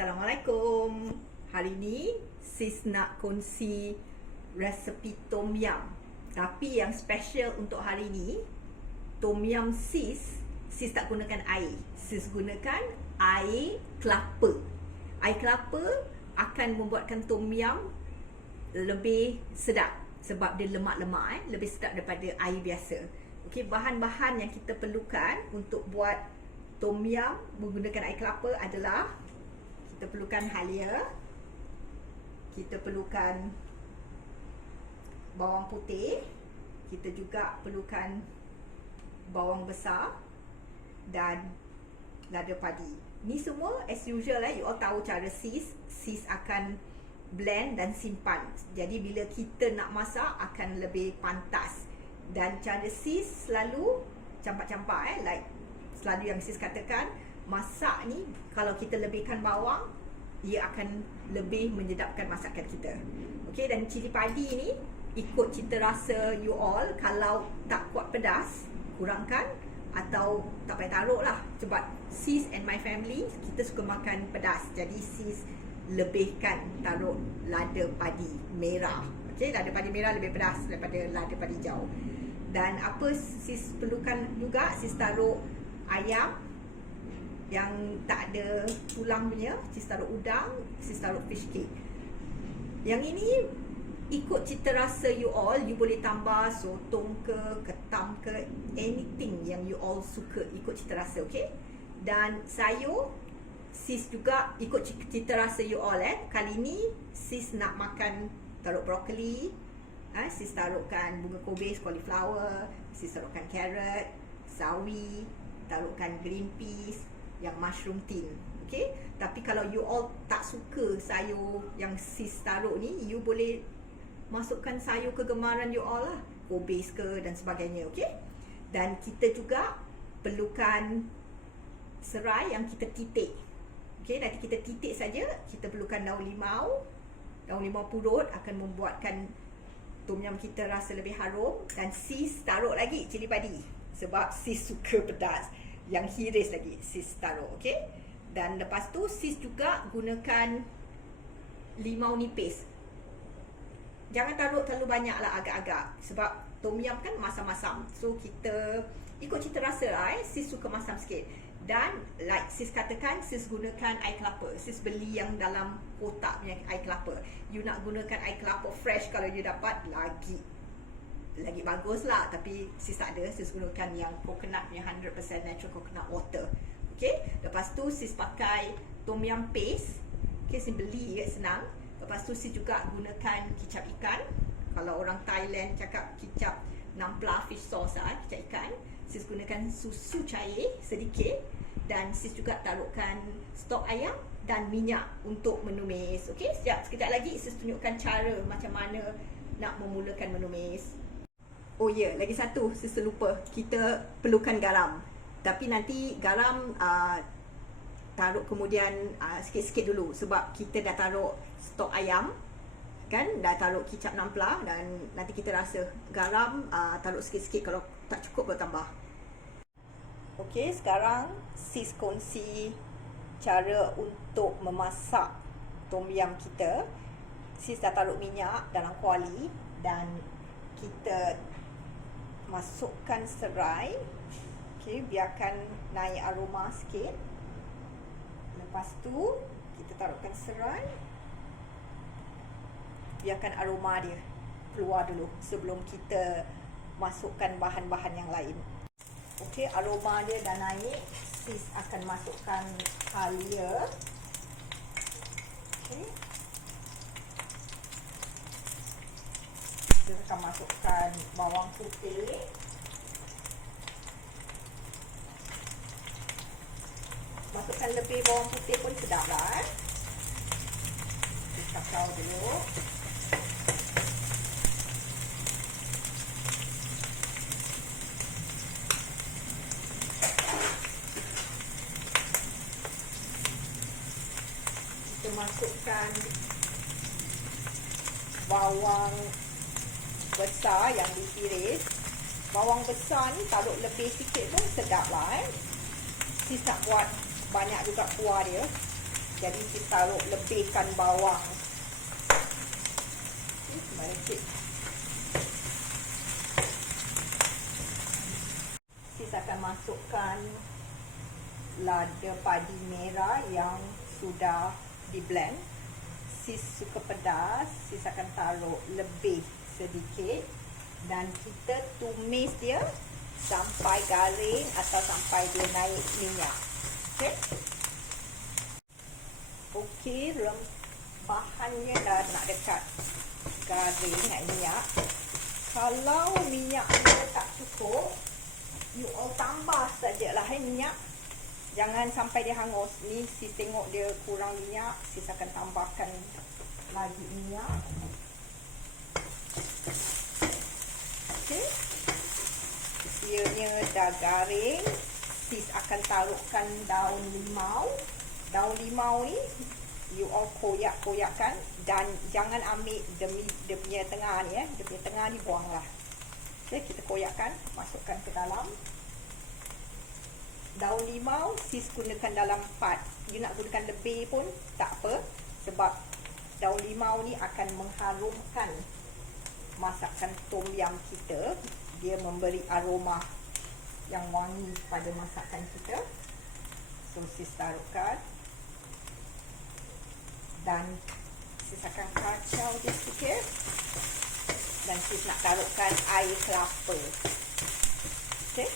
Assalamualaikum. Hari ni sis nak kongsi resepi tom yum. Tapi yang special untuk hari ni, tom yum sis tak gunakan air. Sis gunakan air kelapa. Air kelapa akan membuatkan tom yum lebih sedap sebab dia lemak-lemak, lebih sedap daripada air biasa. Okey, bahan-bahan yang kita perlukan untuk buat tom yum menggunakan air kelapa adalah kita perlukan halia, kita perlukan bawang putih, kita juga perlukan bawang besar dan lada padi. Ni semua as usual you all tahu cara sis akan blend dan simpan. Jadi bila kita nak masak akan lebih pantas. Dan cara sis selalu campak-campak like selalu yang sis katakan, masak ni kalau kita lebihkan bawang, ia akan lebih menyedapkan masakan kita. Okey, dan cili padi ni ikut cita rasa you all. Kalau tak kuat pedas, kurangkan atau tak payah taruh lah. Sebab sis and my family kita suka makan pedas. Jadi sis lebihkan taruh lada padi merah. Okey, lada padi merah lebih pedas daripada lada padi hijau. Dan apa sis perlukan juga, sis taruh ayam yang tak ada tulang punya, sis taruh udang, sis taruh fish cake. Yang ini ikut cita rasa you all. You boleh tambah sotong ke, ketam ke, anything yang you all suka, ikut cita rasa. Okay. Dan sayur sis juga ikut cita rasa you all. Kali ni sis nak makan taruh brokoli, sis taruhkan bunga kobis, cauliflower, sis taruhkan carrot, sawi, taruhkan green peas, yang mushroom tin. Okay. Tapi kalau you all tak suka sayur yang sis taruh ni, you boleh masukkan sayur kegemaran you all lah, kobis ke dan sebagainya. Okay. Dan kita juga perlukan serai yang kita titik. Okay, nanti kita titik saja. Kita perlukan daun limau. Daun limau purut akan membuatkan tom yum kita rasa lebih harum. Dan sis taruh lagi cili padi sebab sis suka pedas. Yang hiris lagi sis taruh. Okay. Dan lepas tu sis juga gunakan limau nipis. Jangan taruh terlalu banyak lah, agak-agak. Sebab tom yum kan masam-masam. So kita ikut cita rasa lah. Sis suka masam sikit. Dan like sis katakan, sis gunakan air kelapa. Sis beli yang dalam kotak punya air kelapa. You nak gunakan air kelapa fresh, kalau you dapat lagi bagus lah. Tapi sis tak ada, sis gunakan yang coconut punya 100% natural coconut water. Okay. Lepas tu sis pakai tom yum paste. Okay, sis beli je, senang. Lepas tu sis juga gunakan kicap ikan. Kalau orang Thailand cakap kicap nampla fish sauce kicap ikan. Sis gunakan susu cair sedikit. Dan sis juga taruhkan stok ayam dan minyak untuk menumis. Okay, sekejap lagi sis tunjukkan cara macam mana nak memulakan menumis. Oh ya, lagi satu sis terlupa, kita perlukan garam. Tapi nanti garam taruh kemudian sikit-sikit dulu. Sebab kita dah taruh stok ayam, kan, dah taruh kicap nampla. Dan nanti kita rasa garam taruh sikit-sikit, kalau tak cukup baru tambah. Okey, sekarang sis kongsi cara untuk memasak tom yum kita. Sis dah taruh minyak dalam kuali dan kita masukkan serai. Okey, biarkan naik aroma sikit. Lepas tu kita taruhkan serai. Biarkan aroma dia keluar dulu sebelum kita masukkan bahan-bahan yang lain. Okey, aroma dia dah naik. Sis akan masukkan halia. Okey. Sis akan masukkan bawang putih. Masukkan lebih bawang putih pun sedap lah. Sis kacau dulu. Kita masukkan bawang besar yang diiris. Bawang besar ni taruh lebih sikit pun sedap lah. Sis tak buat banyak juga kuah dia. Jadi sis taruh lebihkan bawang. Mari sis. Sis akan masukkan lada padi merah yang sudah di blend. Sis suka pedas, sis akan taruh lebih sedikit dan kita tumis dia sampai garing atau sampai dia naik minyak. Okey. Okey, bahannya dah nak dekat garing naik minyak. Kalau minyaknya tak cukup, you all tambah sajalah minyak. Jangan sampai dia hangus. Ni sis tengok dia kurang minyak, sis akan tambahkan lagi minyak. Okey. Ianya dah garing, sis akan taruhkan daun limau. Daun limau ni you all koyak-koyakkan dan jangan ambil dia punya tengah ni dia punya tengah ni buanglah. Okey, kita koyakkan, masukkan ke dalam. Daun limau sis gunakan dalam part. You nak gunakan lebih pun tak apa, sebab daun limau ni akan mengharumkan masakan tom yum kita. Dia memberi aroma yang wangi pada masakan kita. So sis taruhkan dan sis akan kacau dia sikit dan sis nak taruhkan air kelapa. Okey.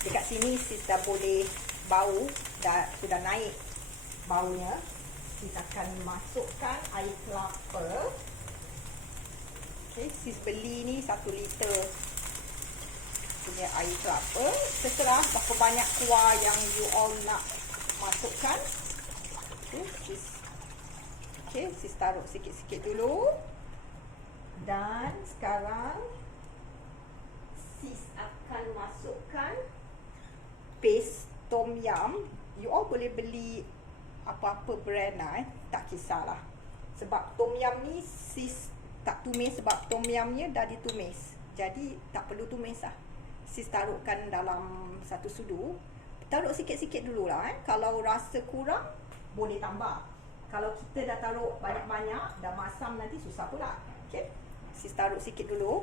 Dekat sini sis dah boleh bau, sudah naik baunya. Sis akan masukkan air kelapa. Okey, sis beli ni 1 liter punya air kelapa. Terserah berapa banyak kuah yang you all nak masukkan. Okey, sis taruh sikit-sikit dulu. Dan sekarang sis akan masukkan paste tom yum. You all boleh beli apa-apa brand lah, tak kisahlah. Sebab tom yum ni sis tak tumis sebab tom yumnya dah ditumis. Jadi tak perlu tumis lah. Sis taruhkan dalam satu sudu. Taruh sikit-sikit dululah. Kalau rasa kurang boleh tambah. Kalau kita dah taruh banyak-banyak, dah masam nanti susah pula. Okey. Sis taruh sikit dulu.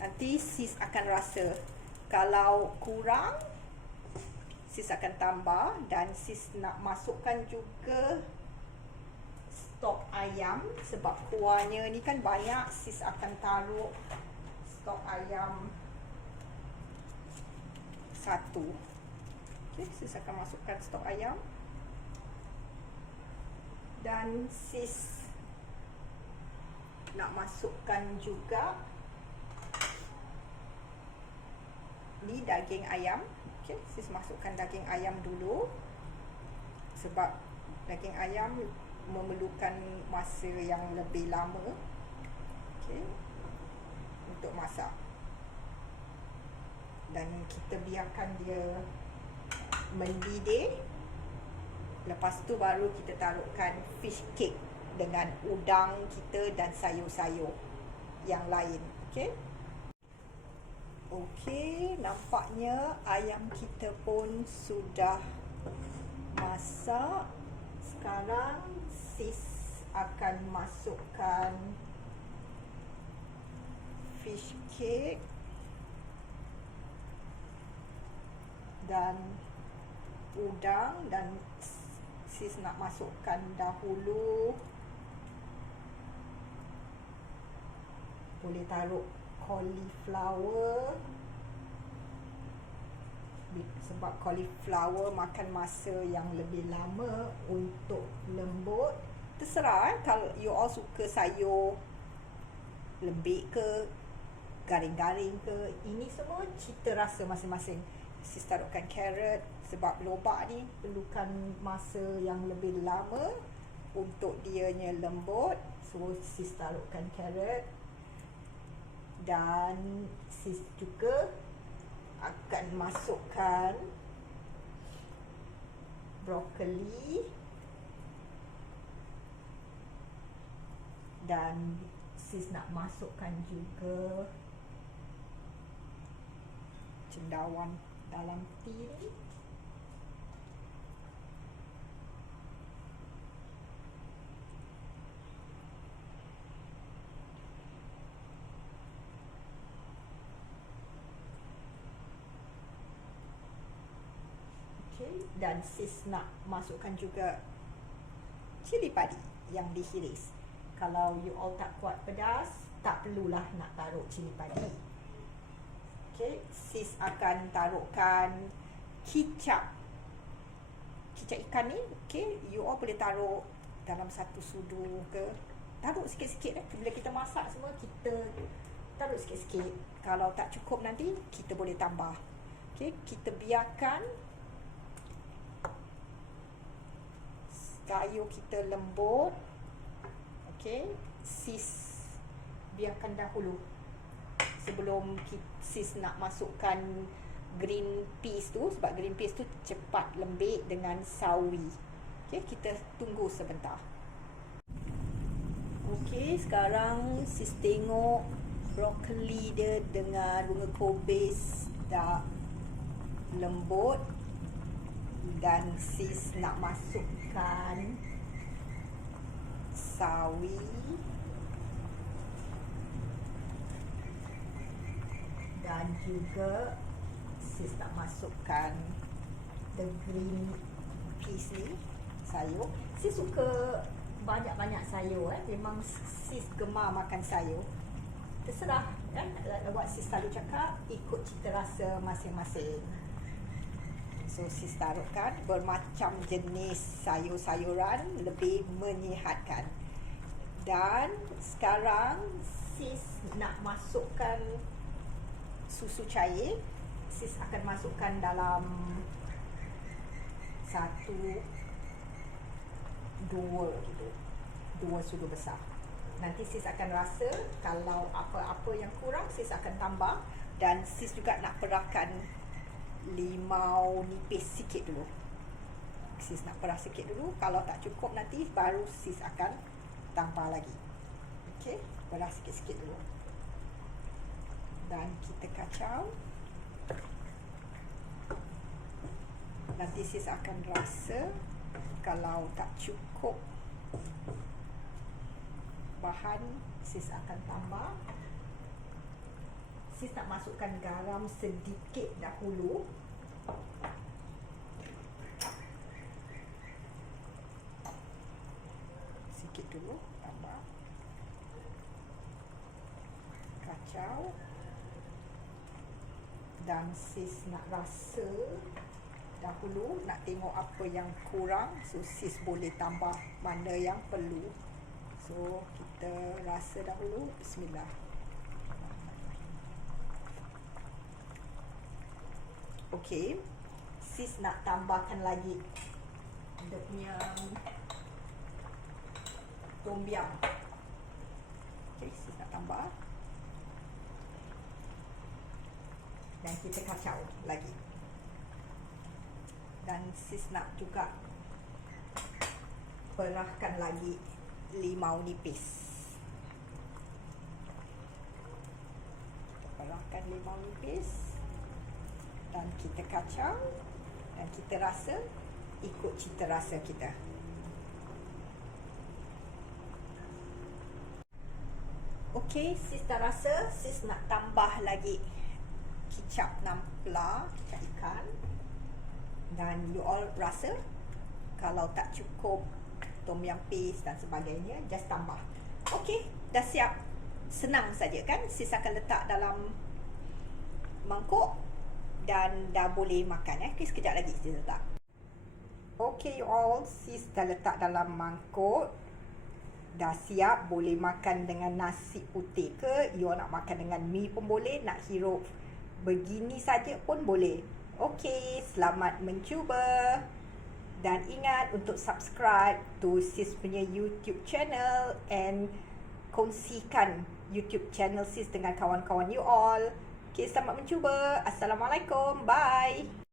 Nanti sis akan rasa. Kalau kurang, sis akan tambah. Dan sis nak masukkan juga stok ayam. Sebab kuahnya ni kan banyak, sis akan taruh stok ayam 1. Okey, sis akan masukkan stok ayam. Dan sis nak masukkan juga ni daging ayam. Okey, sis masukkan daging ayam dulu. Sebab daging ayam memerlukan masa yang lebih lama, okey, untuk masak. Dan kita biarkan dia mendidih. Lepas tu baru kita taruhkan fish cake dengan udang kita dan sayur-sayur yang lain. Okey. Okey, nampaknya ayam kita pun sudah masak. Sekarang sis akan masukkan fish cake dan udang, dan sis nak masukkan dahulu, boleh taruh cauliflower sebab cauliflower makan masa yang lebih lama untuk lembut. Terserah kalau you all suka sayur lembik ke, garing-garing ke, ini semua cita rasa masing-masing. Sis taruhkan carrot sebab lobak ni perlukan masa yang lebih lama untuk dianya lembut. So sis taruhkan carrot. Dan sis juga akan masukkan brokoli dan sis nak masukkan juga cendawan dalam tin. dan sis nak masukkan juga cili padi yang dihiris. Kalau you all tak kuat pedas, tak perlulah nak taruh cili padi. Okay, sis akan taruhkan kicap ikan ni. Okay, you all boleh taruh dalam satu sudu ke, taruh sikit-sikit. Bila kita masak semua, kita taruh sikit-sikit. Kalau tak cukup nanti, kita boleh tambah. Okay, kita biarkan sayur kita lembut. Okay, sis biarkan dahulu sebelum sis nak masukkan green peas tu, sebab green peas tu cepat lembik dengan sawi. Okay, kita tunggu sebentar. Okay, sekarang sis tengok brokoli dia dengan bunga kobis dah lembut, dan sis nak masukkan sawi dan juga sis nak masukkan the green peas ni, sayur. Sis suka banyak-banyak sayur. Memang sis gemar makan sayur. Terserah kan, buat sis selalu cakap ikut cita rasa masing-masing. So sis taruhkan bermacam jenis sayur-sayuran, lebih menyihatkan. Dan sekarang sis nak masukkan susu cair. Sis akan masukkan dalam 1, 2 gitu, 2 sudu besar. Nanti sis akan rasa kalau apa-apa yang kurang, sis akan tambah. Dan sis juga nak perahkan limau nipis sikit dulu. Sis nak perah sikit dulu. Kalau tak cukup nanti baru sis akan tambah lagi. Okey, perah sikit-sikit dulu. Dan kita kacau. Nanti sis akan rasa kalau tak cukup bahan, sis akan tambah. Sis nak masukkan garam sedikit dahulu. Sikit dulu, tambah. Kacau. Dan sis nak rasa dahulu, nak tengok apa yang kurang. So sis boleh tambah mana yang perlu. So kita rasa dahulu. Bismillah. Okey, sis nak tambahkan lagi dia punya tom yum. Okey, sis nak tambah. Dan kita kacau lagi. Dan sis nak juga perahkan lagi limau nipis. Kita perahkan limau nipis. Dan kita kacau. Dan kita rasa ikut cita rasa kita. Okey, sis dah rasa. Sis nak tambah lagi kicap nampla, kicap ikan. Dan you all rasa kalau tak cukup tom yum paste dan sebagainya, just tambah. Okey, dah siap. Senang saja kan? Sis akan letak dalam mangkuk dan dah boleh makan. Okay, sekejap lagi sis letak. Okey you all, sis dah letak dalam mangkuk. Dah siap, boleh makan dengan nasi putih ke, you all nak makan dengan mi pun boleh, nak hirup begini saja pun boleh. Okey, selamat mencuba. Dan ingat untuk subscribe to sis punya YouTube channel and kongsikan YouTube channel sis dengan kawan-kawan you all. Okey, selamat mencuba. Assalamualaikum. Bye.